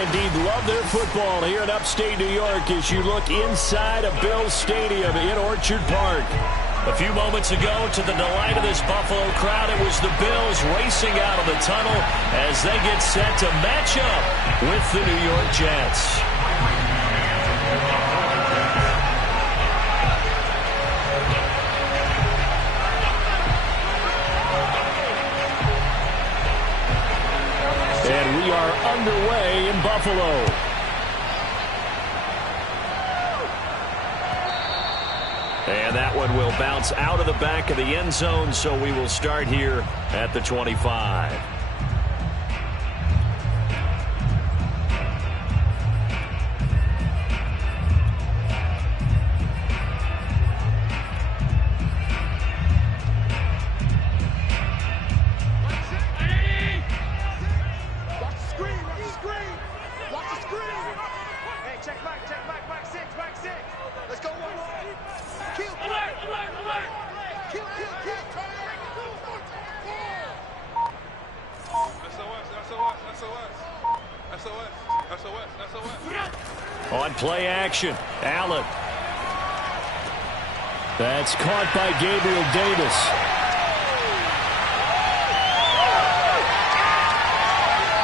indeed love their football here in upstate New York as you look inside of Bills Stadium in Orchard Park. A few moments ago, to the delight of this Buffalo crowd, it was the Bills racing out of the tunnel as they get set to match up with the New York Jets. And we are underway in Buffalo. And that one will bounce out of the back of the end zone, so we will start here at the 25. On play action, Allen. That's caught by Gabriel Davis.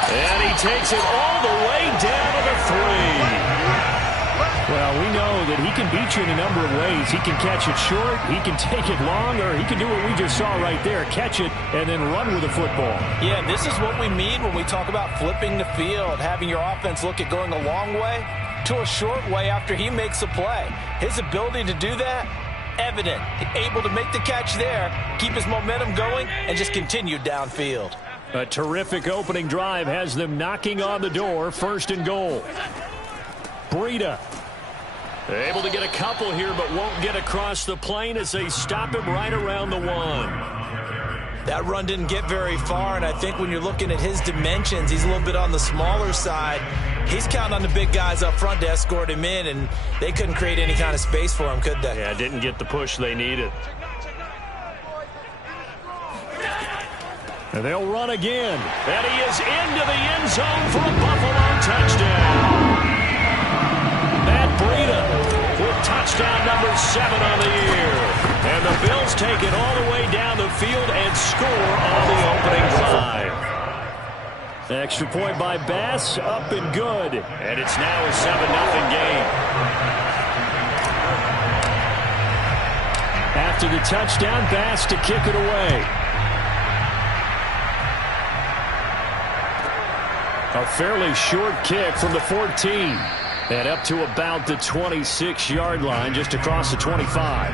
And he takes it all the way down to the 3. Well, we know that he can beat you in a number of ways. He can catch it short, he can take it long, or he can do what we just saw right there, catch it and then run with the football. Yeah, this is what we mean when we talk about flipping the field, having your offense look at going a long way to a short way after he makes a play. His ability to do that, evident. Able to make the catch there, keep his momentum going, and just continue downfield. A terrific opening drive has them knocking on the door, 1st and goal. Breida. Able to get a couple here, but won't get across the plane as they stop him right around the 1. That run didn't get very far, and I think when you're looking at his dimensions, he's a little bit on the smaller side. He's counting on the big guys up front to escort him in, and they couldn't create any kind of space for him, could they? Yeah, didn't get the push they needed. And they'll run again. And he is into the end zone for a Buffalo touchdown. Matt Breida with touchdown number 7 on the year. And the Bills take it all the way down the field and score on the opening drive. Extra point by Bass, up and good. And it's now a 7-0 game. After the touchdown, Bass to kick it away. A fairly short kick from the 14. And up to about the 26-yard line, just across the 25.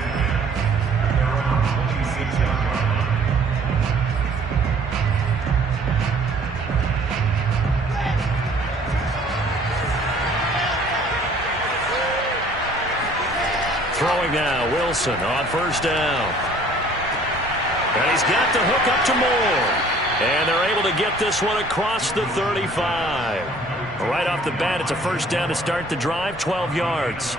Throwing now, Wilson on 1st down. And he's got the hook up to Moore. And they're able to get this one across the 35. Right off the bat, it's a 1st down to start the drive, 12 yards.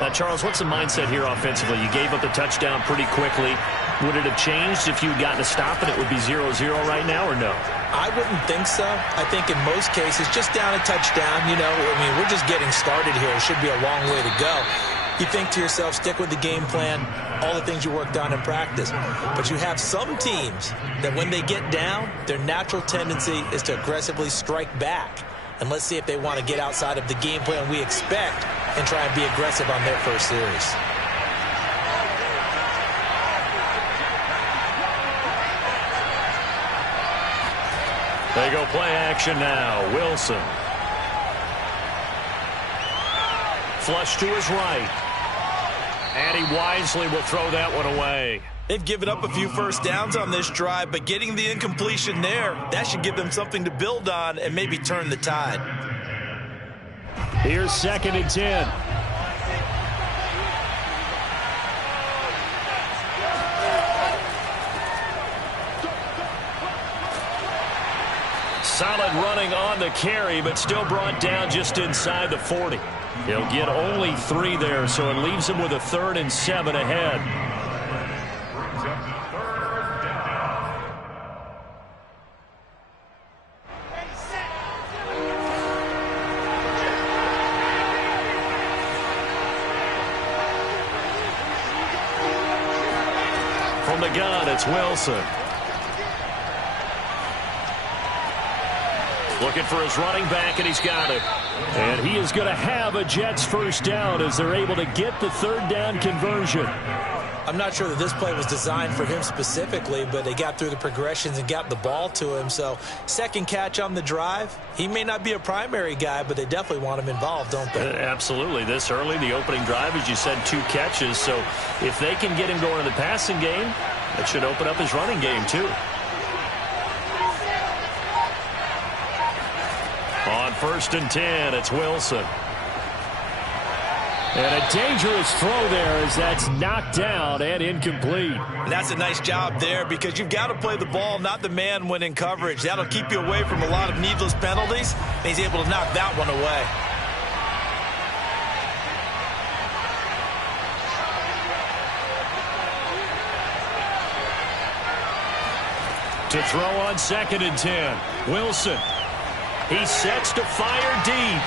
Now, Charles, what's the mindset here offensively? You gave up the touchdown pretty quickly. Would it have changed if you had gotten a stop and it would be 0-0 right now, or no? I wouldn't think so. I think in most cases, just down a touchdown, you know, I mean, we're just getting started here. It should be a long way to go. You think to yourself, stick with the game plan, all the things you worked on in practice. But you have some teams that when they get down, their natural tendency is to aggressively strike back. And let's see if they want to get outside of the game plan we expect and try and be aggressive on their first series. They go play action now. Wilson. Flush to his right. And he wisely will throw that one away. They've given up a few 1st downs on this drive, but getting the incompletion there, that should give them something to build on and maybe turn the tide. Here's 2nd and 10. Solid running on the carry, but still brought down just inside the 40. He'll get only 3 there, so it leaves him with a 3rd and 7 ahead. from the gun, it's Wilson. Looking for his running back, and he's got it. And he is going to have a Jets first down as they're able to get the third down conversion. I'm not sure that this play was designed for him specifically, but they got through the progressions and got the ball to him. So second catch on the drive. He may not be a primary guy, but they definitely want him involved, don't they? Absolutely. This early, the opening drive, as you said, 2 catches. So if they can get him going in the passing game, that should open up his running game too. On 1st and 10, it's Wilson. And a dangerous throw there as that's knocked down and incomplete. And that's a nice job there because you've got to play the ball, not the man when in coverage. That'll keep you away from a lot of needless penalties. And he's able to knock that one away. To throw on 2nd and 10, Wilson. He sets to fire deep.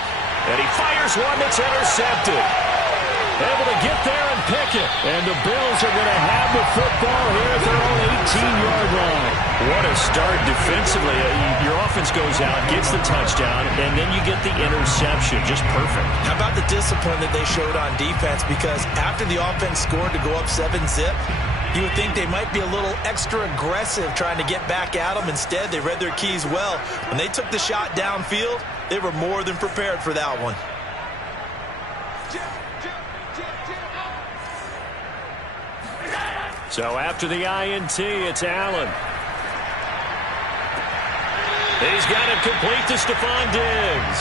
And he fires one that's intercepted. Able to get there and pick it. And the Bills are going to have the football here at their own 18-yard line. What a start defensively. Your offense goes out, gets the touchdown, and then you get the interception. Just perfect. How about the discipline that they showed on defense? Because after the offense scored to go up 7-zip, you would think they might be a little extra aggressive trying to get back at them. Instead, they read their keys well. When they took the shot downfield, they were more than prepared for that one. So after the INT, it's Allen. He's got it complete to Stephon Diggs.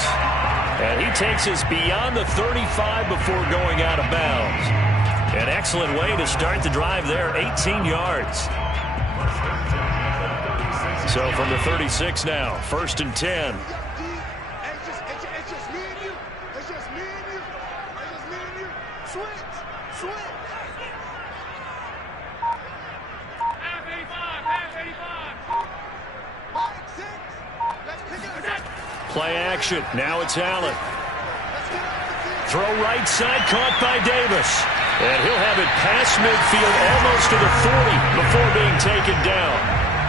And he takes us beyond the 35 before going out of bounds. An excellent way to start the drive there, 18 yards. So from the 36 now, 1st and 10. Play action. Now it's Allen. Throw right side, caught by Davis. And he'll have it past midfield almost to the 40 before being taken down.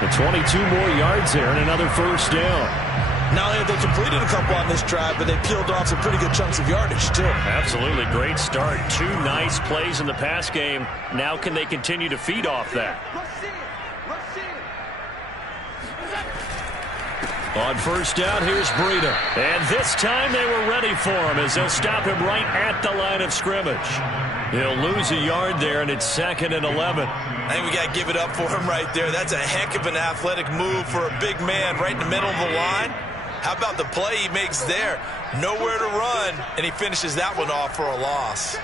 And 22 more yards there and another first down. Not only have they completed a couple on this drive, but they peeled off some pretty good chunks of yardage, too. Absolutely. Great start. 2 nice plays in the pass game. Now can they continue to feed off that? On first down, here's Breida. And this time they were ready for him as they'll stop him right at the line of scrimmage. He'll lose a yard there, and it's 2nd and 11. I think we got to give it up for him right there. That's a heck of an athletic move for a big man right in the middle of the line. How about the play he makes there? Nowhere to run, and he finishes that one off for a loss.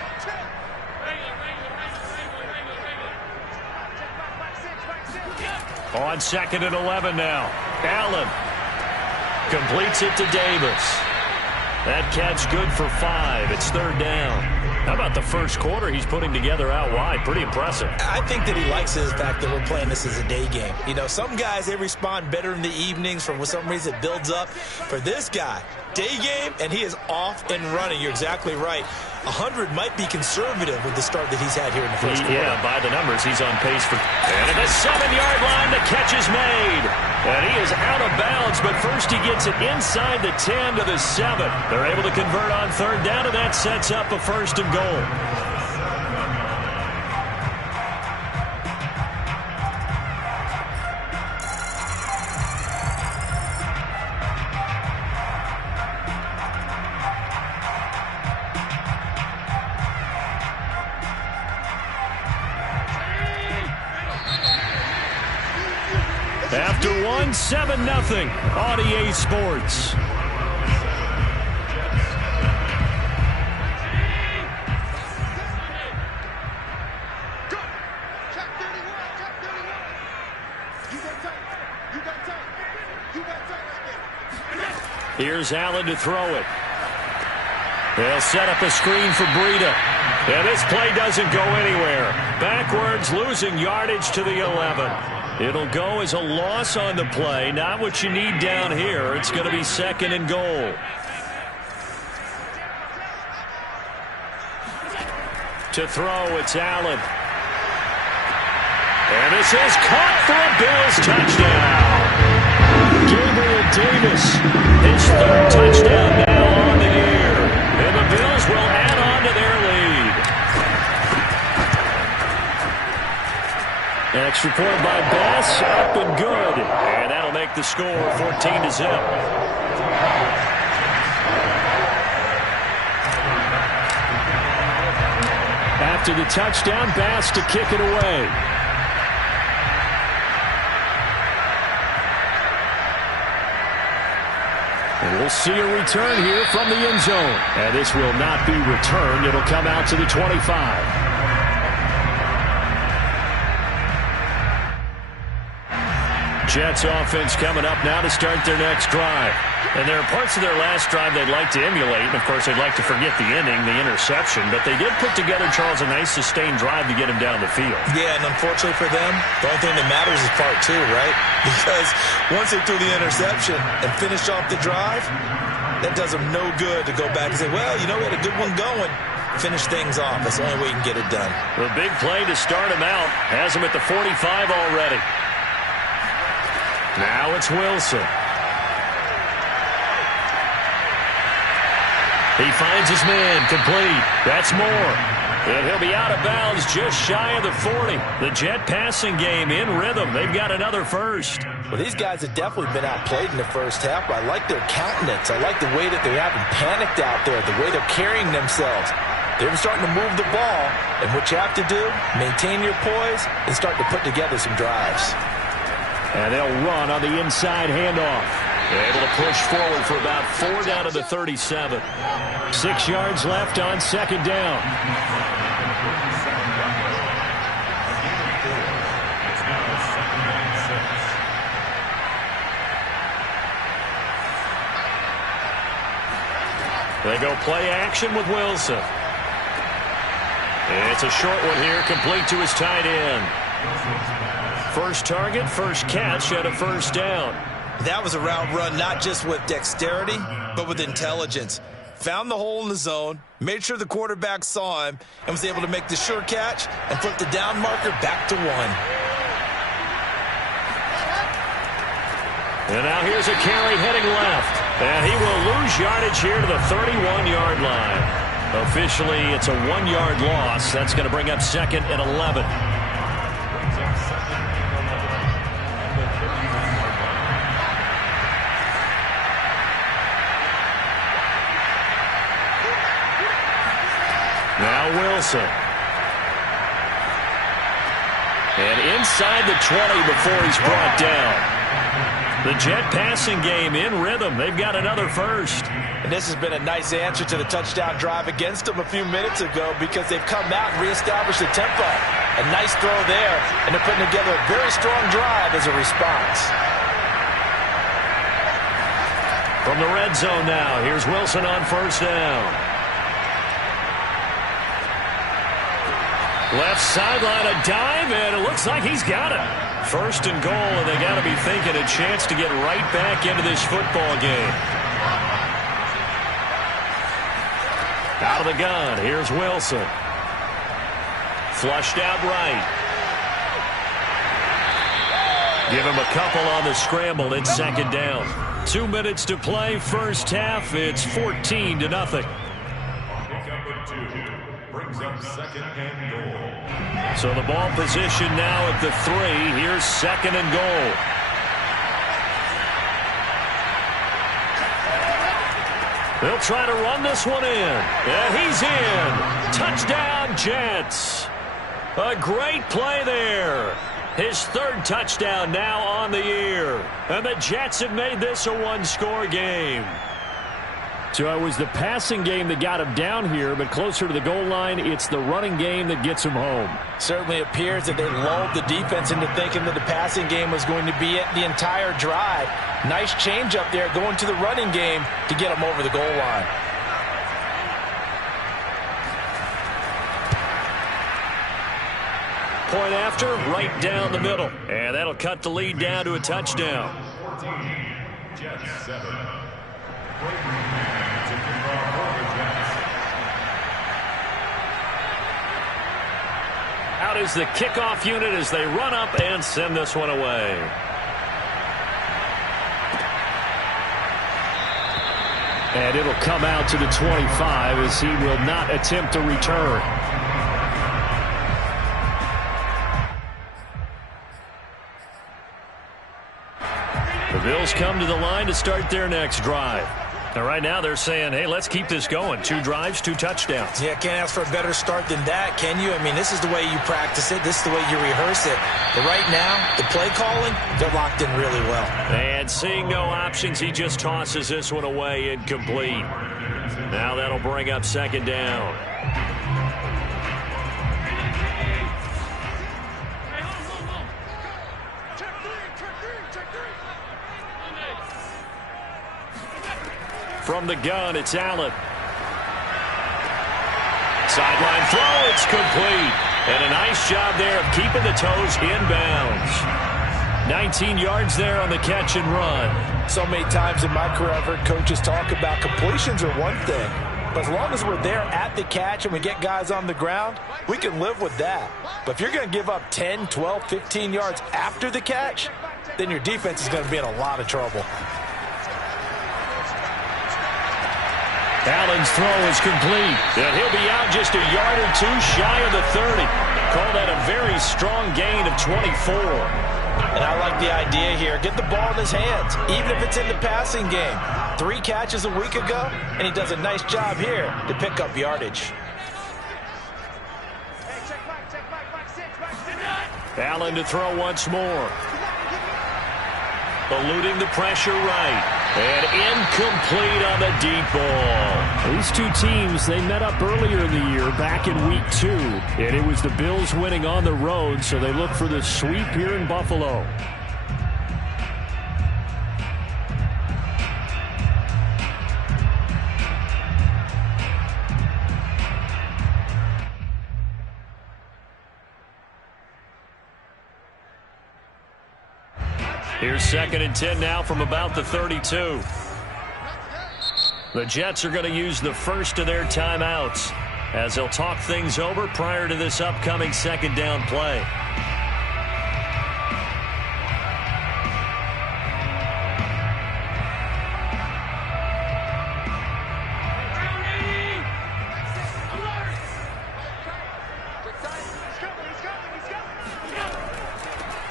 On 2nd and 11 now. Allen completes it to Davis. That catch good for 5. It's 3rd down. How about the first quarter he's putting together out wide? Pretty impressive. I think that he likes the fact that we're playing this as a day game. You know, some guys, they respond better in the evenings. For some reason, it builds up. For this guy, day game, and he is off and running. You're exactly right. 100 might be conservative with the start that he's had here in the first quarter. Yeah, by the numbers, he's on pace for... And at the 7-yard line, the catch is made. And he is out of bounds, but first he gets it inside the 10 to the 7. They're able to convert on 3rd down, and that sets up a 1st and goal. After 1, 7-0 on EA Sports. Here's Allen to throw it. They'll set up a screen for Breida. And this play doesn't go anywhere. Backwards, losing yardage to the 11. It'll go as a loss on the play. Not what you need down here. It's going to be 2nd and goal. To throw, it's Allen. And this is caught for a Bills touchdown. Gabriel Davis, his third touchdown now on the year. And the Bills will add on to their lead. Extra point by Bass, up and good. And that'll make the score 14-0. After the touchdown, Bass to kick it away. And we'll see a return here from the end zone. And this will not be returned. It'll come out to the 25. Jets offense coming up now to start their next drive. And there are parts of their last drive they'd like to emulate. And, of course, they'd like to forget the ending, the interception. But they did put together, Charles, a nice sustained drive to get him down the field. Yeah, and unfortunately for them, the only thing that matters is part two, right? Because once they threw the interception and finished off the drive, that does them no good to go back and say, well, you know, we had a good one going. Finish things off. That's the only way you can get it done. The big play to start him out has him at the 45 already. Now it's Wilson. He finds his man, complete. That's more. And he'll be out of bounds just shy of the 40. The Jet passing game in rhythm. They've got another first. Well, these guys have definitely been outplayed in the first half. I like their countenance. I like the way that they haven't panicked out there, the way they're carrying themselves. They're starting to move the ball. And what you have to do, maintain your poise and start to put together some drives. And they'll run on the inside handoff. Able to push forward for about 4 down to the 37. 6 yards left on second down. They go play action with Wilson. It's a short one here, complete to his tight end. First target, first catch, and a first down. That was a route run not just with dexterity, but with intelligence. Found the hole in the zone, made sure the quarterback saw him, and was able to make the sure catch and flip the down marker back to 1. And now here's a carry heading left. And he will lose yardage here to the 31-yard line. Officially, it's a 1-yard loss. That's going to bring up second and 11. Now Wilson. And inside the 20 before he's brought down. The Jet passing game in rhythm. They've got another first. And this has been a nice answer to the touchdown drive against them a few minutes ago because they've come out and reestablished the tempo. A nice throw there, and they're putting together a very strong drive as a response. From the red zone now, here's Wilson on first down. Left sideline, a dive, and it looks like he's got it. First and goal, and they got to be thinking a chance to get right back into this football game. Out of the gun, here's Wilson. Flushed out right. Give him a couple on the scramble. It's second down. 2 minutes to play, first half. It's 14-0. Brings up second and goal. So the ball position now at the 3. Here's second and goal. They'll try to run this one in. And he's in. Touchdown, Jets. A great play there. His third touchdown now on the year. And the Jets have made this a one-score game. So it was the passing game that got him down here, but closer to the goal line, it's the running game that gets him home. Certainly appears that they lulled the defense into thinking that the passing game was going to be it the entire drive. Nice change up there going to the running game to get him over the goal line. Point after, right down the middle. And that'll cut the lead down to a touchdown. 14, Jets 7. Out is the kickoff unit as they run up and send this one away. And it'll come out to the 25 as he will not attempt a return. The Bills come to the line to start their next drive. Now, right now, they're saying, hey, let's keep this going. 2 drives, 2 touchdowns. Yeah, can't ask for a better start than that, can you? I mean, this is the way you practice it. This is the way you rehearse it. But right now, the play calling, they're locked in really well. And seeing no options, he just tosses this one away incomplete. Now that'll bring up second down. From the gun, it's Allen. Sideline throw, it's complete. And a nice job there of keeping the toes inbounds. 19 yards there on the catch and run. So many times in my career, I've heard coaches talk about completions are one thing. But as long as we're there at the catch and we get guys on the ground, we can live with that. But if you're going to give up 10, 12, 15 yards after the catch, then your defense is going to be in a lot of trouble. Allen's throw is complete. And he'll be out just a yard or 2 shy of the 30. Call that a very strong gain of 24. And I like the idea here. Get the ball in his hands, even if it's in the passing game. 3 catches a week ago, and he does a nice job here to pick up yardage. Allen to throw once more. Eluding the pressure right. And incomplete on the deep ball. These two teams, they met up earlier in the year back in week 2. And it was the Bills winning on the road, so they look for the sweep here in Buffalo. Here's 2nd and 10 now from about the 32. The Jets are going to use the first of their timeouts as they'll talk things over prior to this upcoming second down play.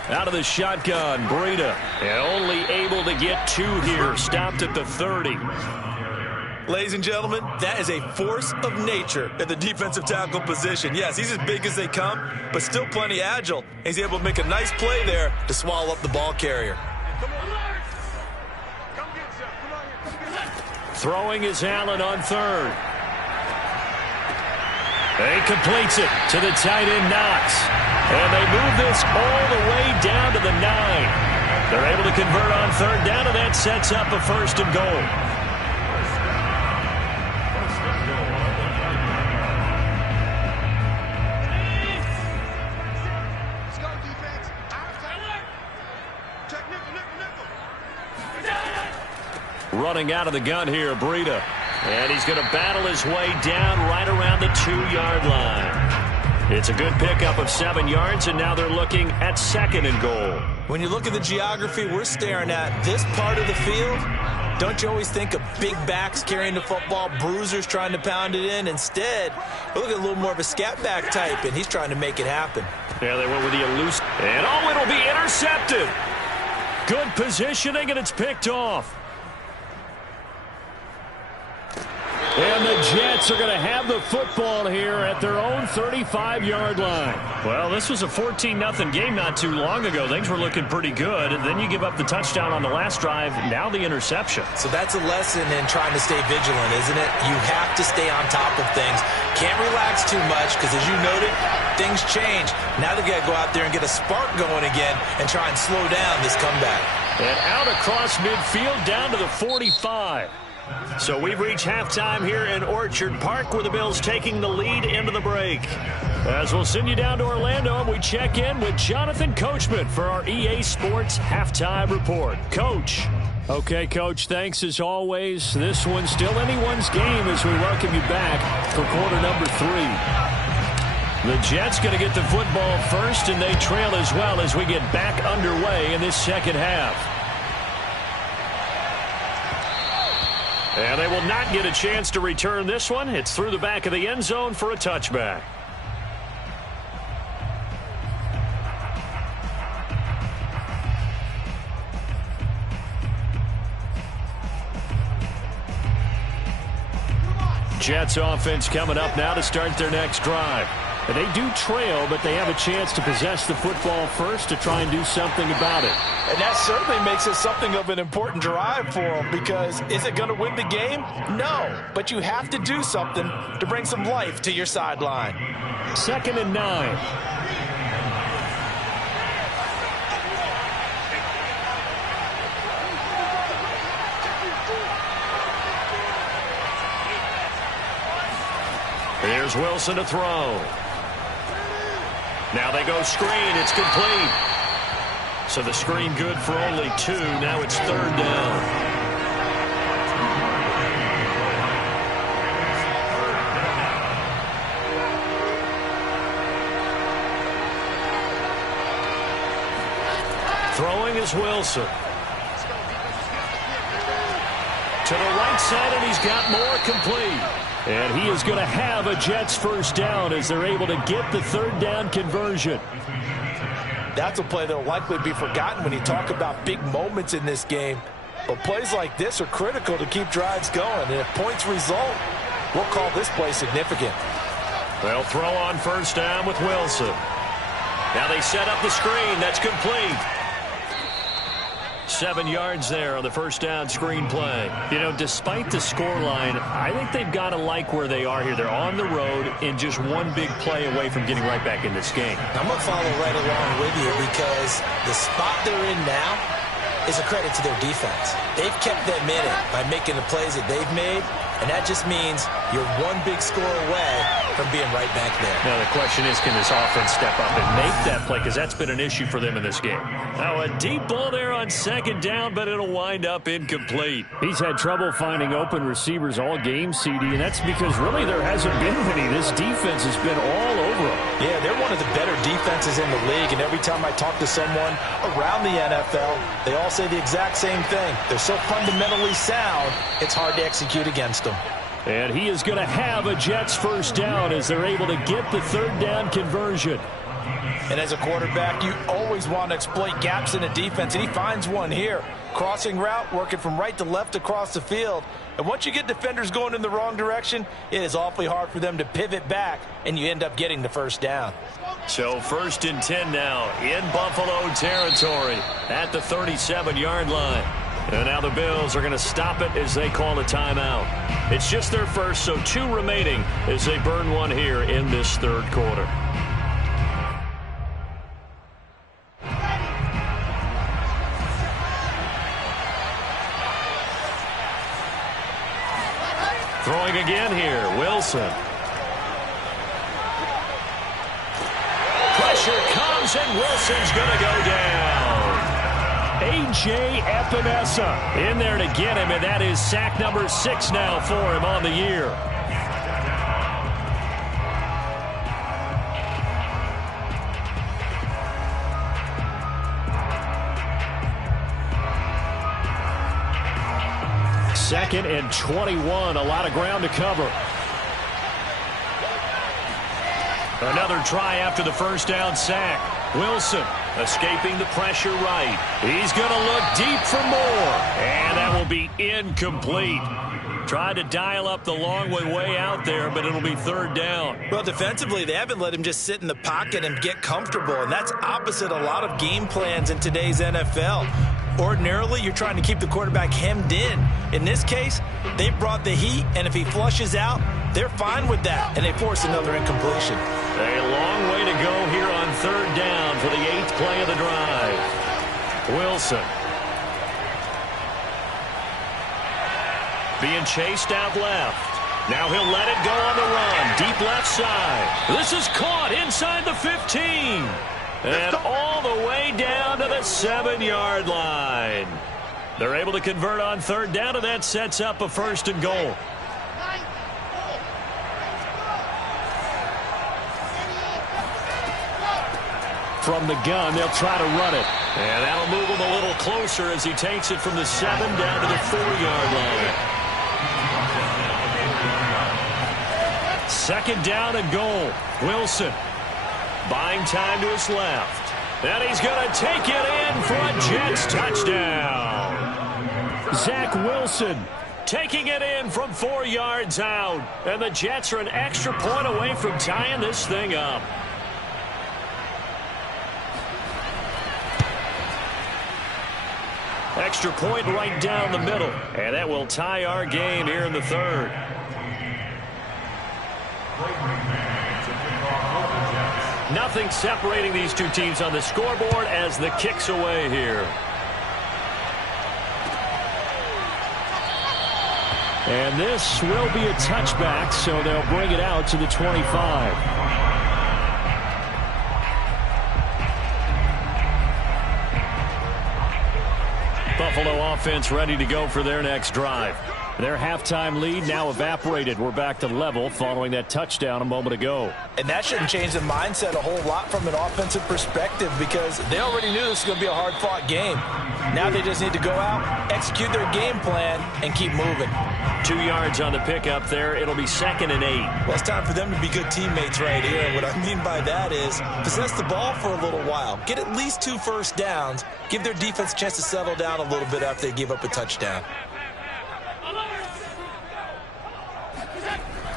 Out of the shotgun, Breida, and only able to get 2 here, stopped at the 30. Ladies and gentlemen, that is a force of nature at the defensive tackle position. Yes, he's as big as they come, but still plenty agile. He's able to make a nice play there to swallow up the ball carrier. Throwing is Allen on 3rd. He completes it to the tight end, Knox. And they move this all the way down to the 9. They're able to convert on 3rd down, and that sets up a 1st and goal. Running out of the gun here, Breida. And he's going to battle his way down right around the 2-yard line. It's a good pickup of 7 yards, and now they're looking at 2nd and goal. When you look at the geography we're staring at, this part of the field, don't you always think of big backs carrying the football, bruisers trying to pound it in? Instead, look at a little more of a scat back type, and he's trying to make it happen. Yeah, they went with the elusive. And oh, it'll be intercepted. Good positioning, and it's picked off. And the Jets are going to have the football here at their own 35-yard line. Well, this was a 14-0 game not too long ago. Things were looking pretty good. And then you give up the touchdown on the last drive, now the interception. So that's a lesson in trying to stay vigilant, isn't it? You have to stay on top of things. Can't relax too much because, as you noted, things change. Now they've got to go out there and get a spark going again and try and slow down this comeback. And out across midfield down to the 45. So we've reached halftime here in Orchard Park with the Bills taking the lead into the break. As we'll send you down to Orlando and we check in with Jonathan Coachman for our EA Sports Halftime Report. Coach. Okay, Coach, thanks as always. This one's still anyone's game as we welcome you back for quarter number 3. The Jets going to get the football first, and they trail as well as we get back underway in this second half. And they will not get a chance to return this one. It's through the back of the end zone for a touchback. Jets offense coming up now to start their next drive. And they do trail, but they have a chance to possess the football first to try and do something about it. And that certainly makes it something of an important drive for them, because is it going to win the game? No, but you have to do something to bring some life to your sideline. 2nd and 9. Here's Wilson to throw. Now they go screen. It's complete. So the screen good for only 2. Now it's 3rd down. Throwing is Wilson. To the right side, and he's got more, complete. And he is going to have a Jets first down as they're able to get the 3rd down conversion. That's a play that will likely be forgotten when you talk about big moments in this game. But plays like this are critical to keep drives going. And if points result, we'll call this play significant. They'll throw on first down with Wilson. Now they set up the screen. That's complete. 7 yards there on the first down screen play. You know, despite the scoreline, I think they've got to like where they are here. They're on the road and just one big play away from getting right back in this game. I'm going to follow right along with you, because the spot they're in now is a credit to their defense. They've kept them in it by making the plays that they've made, and that just means you're one big score away from being right back there. Now the question is, can this offense step up and make that play, because that's been an issue for them in this game. Now a deep ball there on 2nd down, but it'll wind up incomplete. He's had trouble finding open receivers all game, CD, and that's because really there hasn't been many. This defense has been all over them. Yeah, they're one of the better defenses in the league, and every time I talk to someone around the NFL, they all say the exact same thing. They're so fundamentally sound, it's hard to execute against them. And he is going to have a Jets first down as they're able to get the 3rd down conversion. And as a quarterback, you always want to exploit gaps in a defense, and he finds one here. Crossing route, working from right to left across the field. And once you get defenders going in the wrong direction, it is awfully hard for them to pivot back, and you end up getting the first down. So 1st and 10 now in Buffalo territory at the 37-yard line. And now the Bills are going to stop it as they call a timeout. It's just their first, so 2 remaining as they burn one here in this 3rd quarter. Throwing again here, Wilson. Pressure comes, and Wilson's going to go down. A.J. Epinesa in there to get him, and that is sack number 6 now for him on the year. Second and 21, a lot of ground to cover. Another try after the first down sack. Wilson escaping the pressure right. He's going to look deep for more. And that will be incomplete. Tried to dial up the long way out there, but it'll be 3rd down. Well, defensively, they haven't let him just sit in the pocket and get comfortable. And that's opposite a lot of game plans in today's NFL. Ordinarily, you're trying to keep the quarterback hemmed in. In this case, they brought the heat, and if he flushes out, they're fine with that, and they force another incompletion. A long way to go here on 3rd down for the 8th play of the drive. Wilson. Being chased out left. Now he'll let it go on the run. Deep left side. This is caught inside the 15. And all the way down to the 7-yard line. They're able to convert on 3rd down, and that sets up a 1st and goal. From the gun, they'll try to run it. And that'll move him a little closer as he takes it from the 7 down to the 4-yard line. Second down and goal. Wilson buying time to his left. And he's going to take it in for a Jets touchdown. Zach Wilson taking it in from 4 yards out. And the Jets are an extra point away from tying this thing up. Extra point right down the middle. And that will tie our game here in the third. Nothing separating these two teams on the scoreboard as the kick's away here. And this will be a touchback, so they'll bring it out to the 25. Buffalo offense ready to go for their next drive. Their halftime lead now evaporated. We're back to level following that touchdown a moment ago. And that shouldn't change the mindset a whole lot from an offensive perspective because they already knew this was going to be a hard-fought game. Now they just need to go out, execute their game plan, and keep moving. 2 yards on the pickup there. It'll be 2nd and 8. Well, it's time for them to be good teammates right here. And what I mean by that is possess the ball for a little while. Get at least 2 first downs. Give their defense a chance to settle down a little bit after they give up a touchdown.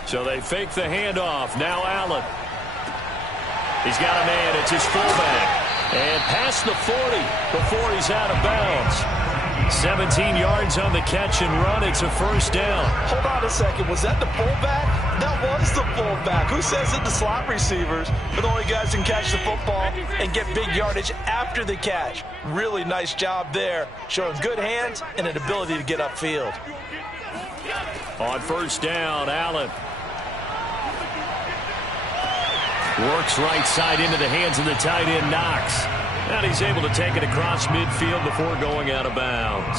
So they fake the handoff. Now Allen. He's got a man. It's his fullback. And past the 40 before he's out of bounds. 17 yards on the catch and run. It's a first down. Hold on a second. Was that the fullback? That was the fullback. Who says that the slot receivers are the only guys who can catch the football and get big yardage after the catch? Really nice job there. Showing good hands and an ability to get upfield. On first down, Allen. Works right side into the hands of the tight end, Knox. And he's able to take it across midfield before going out of bounds.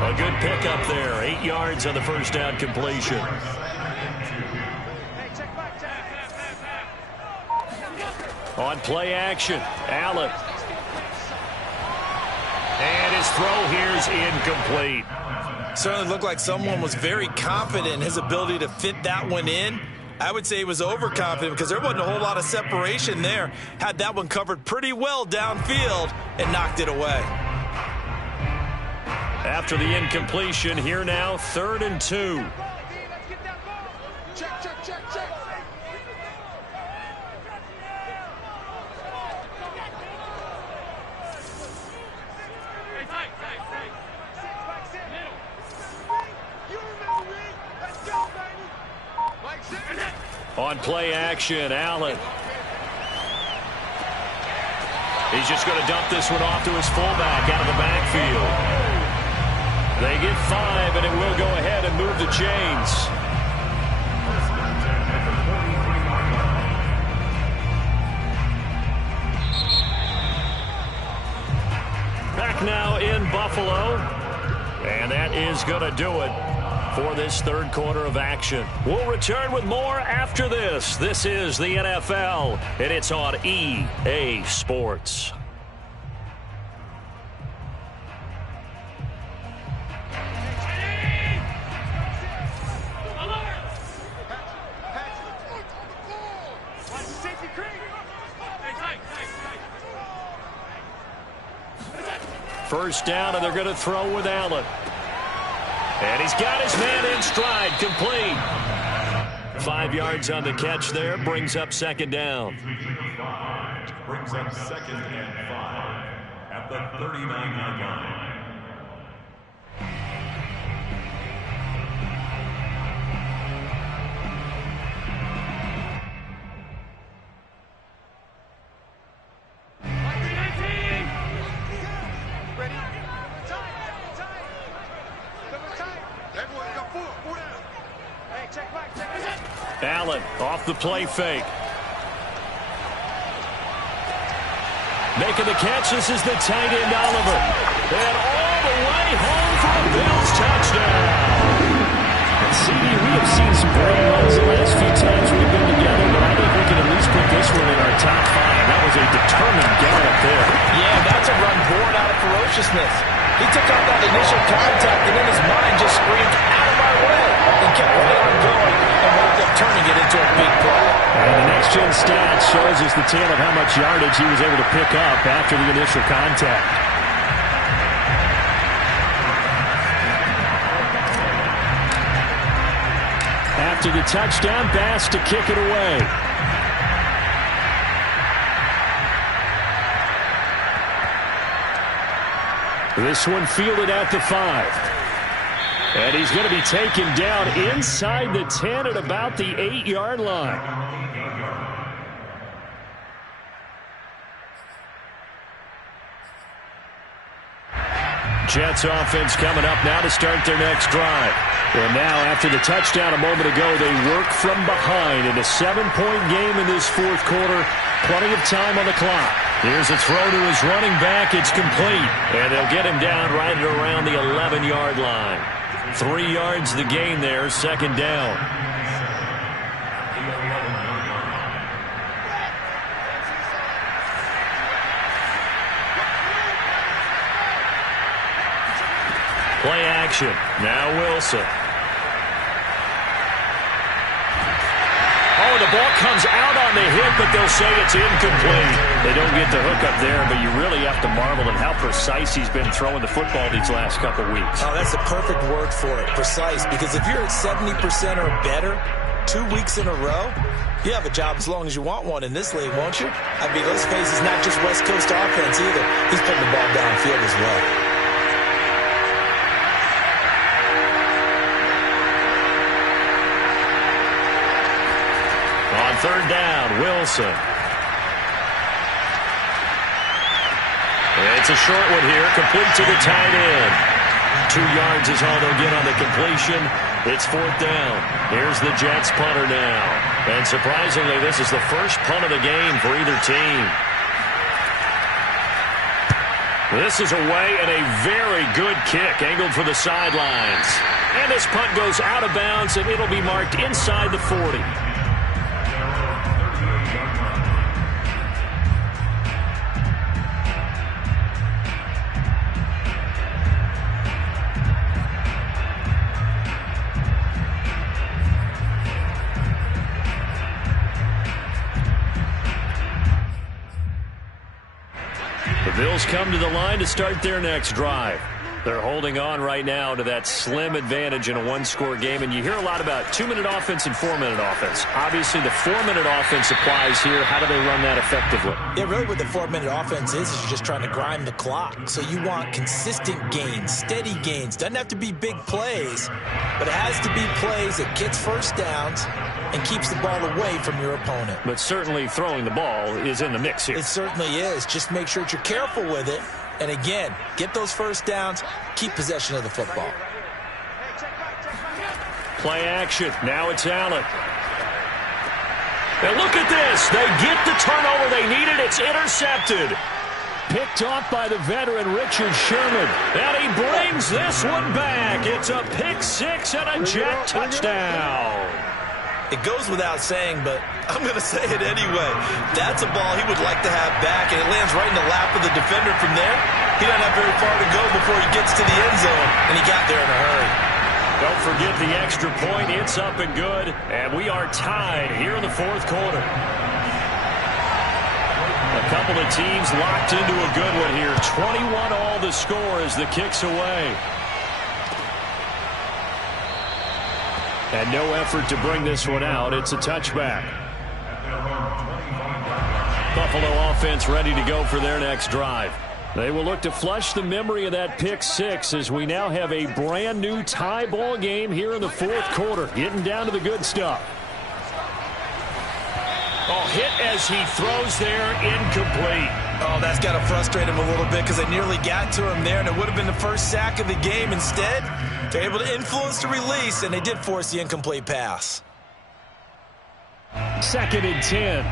A good pickup there. 8 yards on the first down completion. On play action, Allen. And his throw here is incomplete. Certainly looked like someone was very confident in his ability to fit that one in. I would say he was overconfident because there wasn't a whole lot of separation there. Had that one covered pretty well downfield and knocked it away. After the incompletion, here now, 3rd and 2. On play action, Allen. He's just going to dump this one off to his fullback out of the backfield. They get 5, and it will go ahead and move the chains. Back now in Buffalo, and that is going to do it for this third quarter of action. We'll return with more after this. This is the NFL, and it's on EA Sports. First down, and they're going to throw with Allen. And he's got his man in stride, complete. 5 yards on the catch there, brings up 2nd down. Brings up 2nd and 5 at the 39-yard line. Allen off the play fake. Making the catch, this is the tight end, Oliver. And all the way home for a Bills touchdown. And CD, we have seen some great runs the last few times we've been together, but I think we can at least put this one in our our top five. That was a determined gallop there. Yeah, that's a run born out of ferociousness. He took out that initial contact and in his mind just screamed, out of my way, and kept right on going and wound up turning it into a big play. And the next-gen stats shows us the tale of how much yardage he was able to pick up after the initial contact. After the touchdown, Bass to kick it away. This one fielded at the 5. And he's going to be taken down inside the 10 at about the 8-yard line. Jets offense coming up now to start their next drive. And now, after the touchdown a moment ago, they work from behind in a 7-point game in this fourth quarter. Plenty of time on the clock. Here's a throw to his running back. It's complete. And they'll get him down right at around the 11-yard line. 3 yards the gain there, second down. Play action. Now Wilson. Oh, the ball comes out on the hit, but they'll say it's incomplete. They don't get the hook up there, but you really have to marvel at how precise he's been throwing the football these last couple weeks. Oh, that's a perfect word for it, precise, because if you're at 70% or better 2 weeks in a row, you have a job as long as you want one in this league, won't you? I mean, let's face it, it's not just West Coast offense either. He's putting the ball downfield as well. On third down, Wilson. It's a short one here, complete to the tight end. 2 yards is all they'll get on the completion. It's fourth down. Here's the Jets punter now. And surprisingly, this is the first punt of the game for either team. This is away and a very good kick, angled for the sidelines. And this punt goes out of bounds, and it'll be marked inside the 40. The Bills come to the line to start their next drive. They're holding on right now to that slim advantage in a one-score game, and you hear a lot about 2-minute offense and 4-minute offense. Obviously, the 4-minute offense applies here. How do they run that effectively? Yeah, really what the 4-minute offense is you're just trying to grind the clock. So you want consistent gains, steady gains. Doesn't have to be big plays, but it has to be plays that gets first downs and keeps the ball away from your opponent. But certainly throwing the ball is in the mix here. It certainly is. Just make sure that you're careful with it. And again, get those first downs, keep possession of the football. Play action. Now it's Allen. And look at this. They get the turnover they needed. It's intercepted. Picked off by the veteran Richard Sherman. And he brings this one back. It's a pick six and a Jet touchdown. It goes without saying, but I'm going to say it anyway. That's a ball he would like to have back, and it lands right in the lap of the defender from there. He doesn't have very far to go before he gets to the end zone, and he got there in a hurry. Don't forget the extra point. It's up and good, and we are tied here in the fourth quarter. A couple of teams locked into a good one here. 21 all the score as the kick's away. And no effort to bring this one out. It's a touchback. Buffalo offense ready to go for their next drive. They will look to flush the memory of that pick six as we now have a brand new tie ball game here in the fourth quarter. Getting down to the good stuff. Oh, hit as he throws there, incomplete. Oh, that's got to frustrate him a little bit because they nearly got to him there, and it would have been the first sack of the game. Instead, they're able to influence the release, and they did force the incomplete pass. 2nd and 10.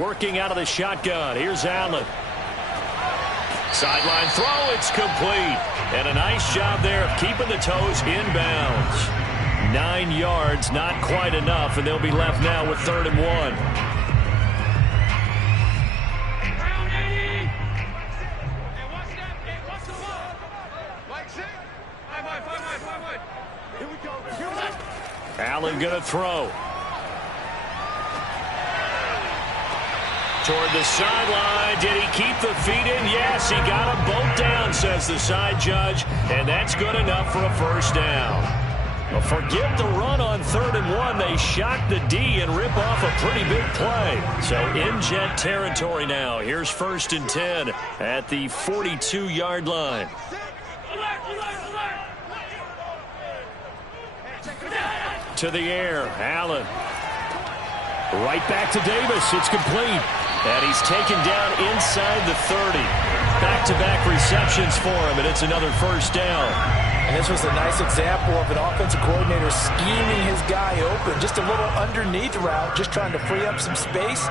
Working out of the shotgun. Here's Allen. Sideline throw, it's complete. And a nice job there of keeping the toes inbounds. 9 yards, not quite enough, and they'll be left now with 3rd and 1. Allen going to throw. Toward the sideline. Did he keep the feet in? Yes, he got them both down, says the side judge. And that's good enough for a first down. Well, forget the run on 3rd and 1. They shock the D and rip off a pretty big play. So in Jet territory now. Here's 1st and 10 at the 42-yard line. To the air, Allen. Right back to Davis. It's complete. And he's taken down inside the 30. Back-to-back receptions for him, and it's another first down. And this was a nice example of an offensive coordinator scheming his guy open. Just a little underneath route, just trying to free up some space,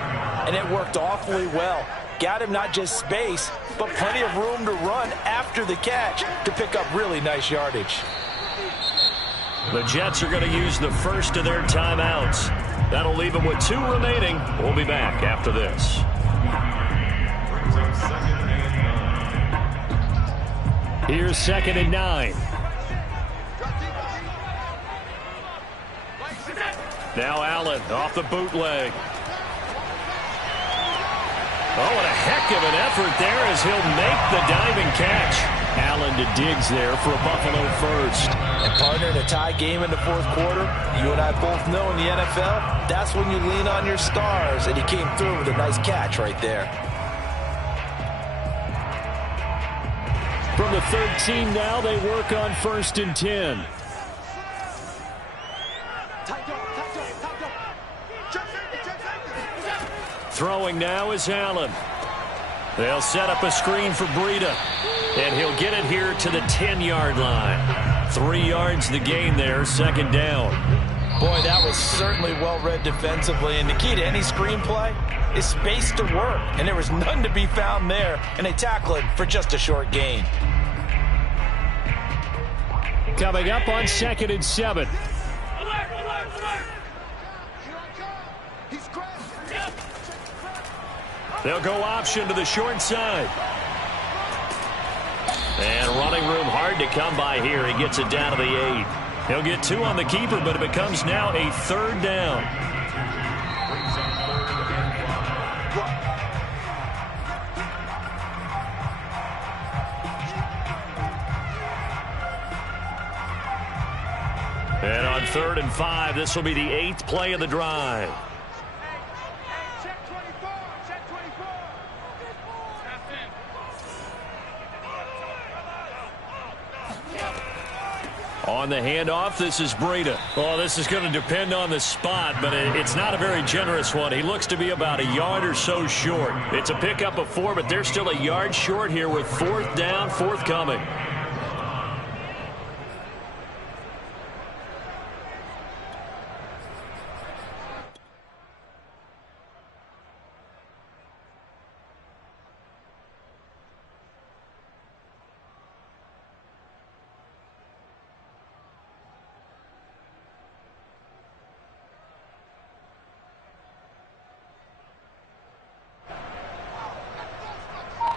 and it worked awfully well. Got him not just space, but plenty of room to run after the catch to pick up really nice yardage. The Jets are going to use the first of their timeouts. That'll leave them with 2 remaining. We'll be back after this. Here's 2nd and 9. Now Allen off the bootleg. Oh, what a heck of an effort there as he'll make the diving catch. Allen to Diggs there for a Buffalo first. And partner, in a tie game in the 4th quarter, you and I both know in the NFL, that's when you lean on your stars. And he came through with a nice catch right there. From the 13 now, they work on 1st and 10. Throwing now is Allen. They'll set up a screen for Breida. And he'll get it here to the 10-yard line. 3 yards the gain there, 2nd down. Boy, that was certainly well-read defensively. And the key to any screenplay is space to work. And there was none to be found there. And they tackle it for just a short gain. Coming up on 2nd and 7. They'll go option to the short side. And running room hard to come by here. He gets it down to the 8. He'll get 2 on the keeper, but it becomes now a 3rd down. And on 3rd and 5, this will be the 8th play of the drive. On the handoff, this is Breida. Oh, this is going to depend on the spot, but it's not a very generous one. He looks to be about a yard or so short. It's a pickup of 4, but they're still a yard short here with 4th down, forthcoming.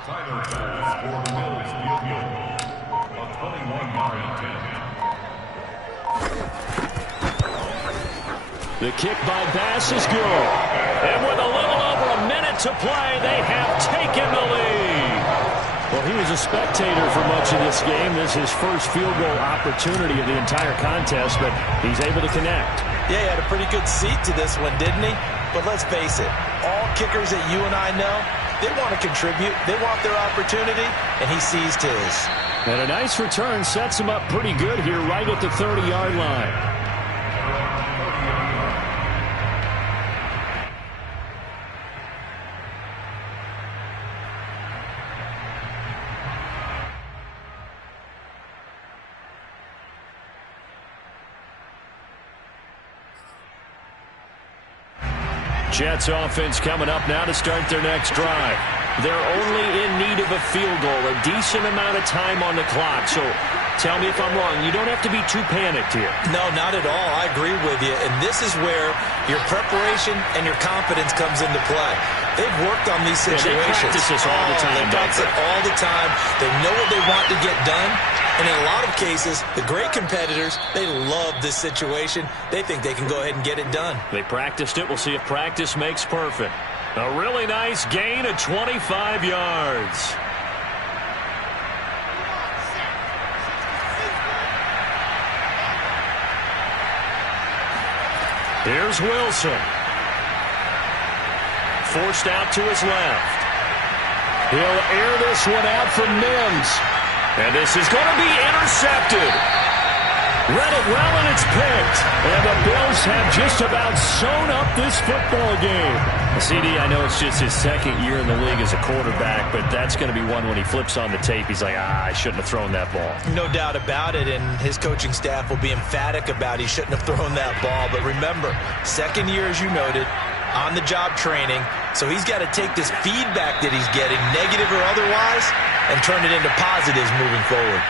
Tyler Bills for the Bills field goal. A 21-yard attempt. The kick by Bass is good. And with a little over a minute to play, they have taken the lead. Well, he was a spectator for much of this game. This is his first field goal opportunity of the entire contest, but he's able to connect. Yeah, he had a pretty good seat to this one, didn't he? But let's face it, all kickers that you and I know, they want to contribute. They want their opportunity, and he seized his. And a nice return sets him up pretty good here right at the 30-yard line. Jets offense coming up now to start their next drive. They're only in need of a field goal, a decent amount of time on the clock. So tell me if I'm wrong. You don't have to be too panicked here. No, not at all. I agree with you. And this is where your preparation and your confidence comes into play. They've worked on these situations. They practice this all the time. They practice it all the time. They know what they want to get done. And in a lot of cases, the great competitors, they love this situation. They think they can go ahead and get it done. They practiced it. We'll see if practice makes perfect. A really nice gain of 25 yards. Here's Wilson. Forced out to his left. He'll air this one out from Mims. And this is going to be intercepted. Read it well, and it's picked. And the Bills have just about sewn up this football game. CD, I know it's just his second year in the league as a quarterback, but that's going to be one when he flips on the tape. He's like, I shouldn't have thrown that ball. No doubt about it, and his coaching staff will be emphatic about he shouldn't have thrown that ball. But remember, second year, as you noted, on-the-job training, so he's got to take this feedback that he's getting, negative or otherwise, and turn it into positives moving forward.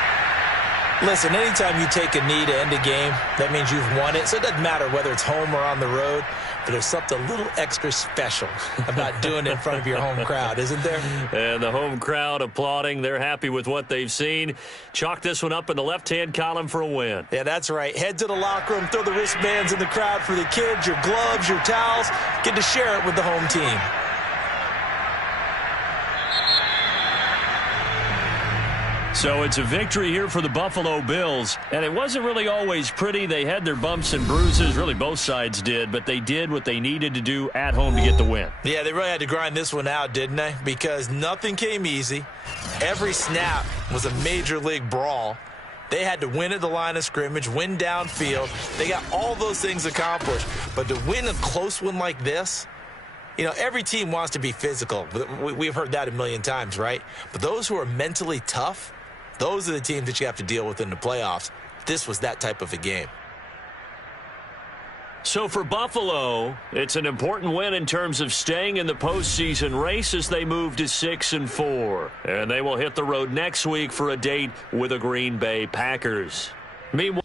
Listen, anytime you take a knee to end a game, that means you've won it. So it doesn't matter whether it's home or on the road, but there's something a little extra special about doing it in front of your home crowd, isn't there? And the home crowd applauding. They're happy with what they've seen. Chalk this one up in the left-hand column for a win. Yeah, that's right. Head to the locker room, throw the wristbands in the crowd for the kids, your gloves, your towels. Get to share it with the home team. So it's a victory here for the Buffalo Bills, and it wasn't really always pretty. They had their bumps and bruises, really both sides did, but they did what they needed to do at home to get the win. Yeah, they really had to grind this one out, didn't they? Because nothing came easy. Every snap was a major league brawl. They had to win at the line of scrimmage, win downfield. They got all those things accomplished, but to win a close one like this, you know, every team wants to be physical. We've heard that a million times, right? But those who are mentally tough, those are the teams that you have to deal with in the playoffs. This was that type of a game. So for Buffalo, it's an important win in terms of staying in the postseason race as they move to 6-4. And they will hit the road next week for a date with the Green Bay Packers. Meanwhile,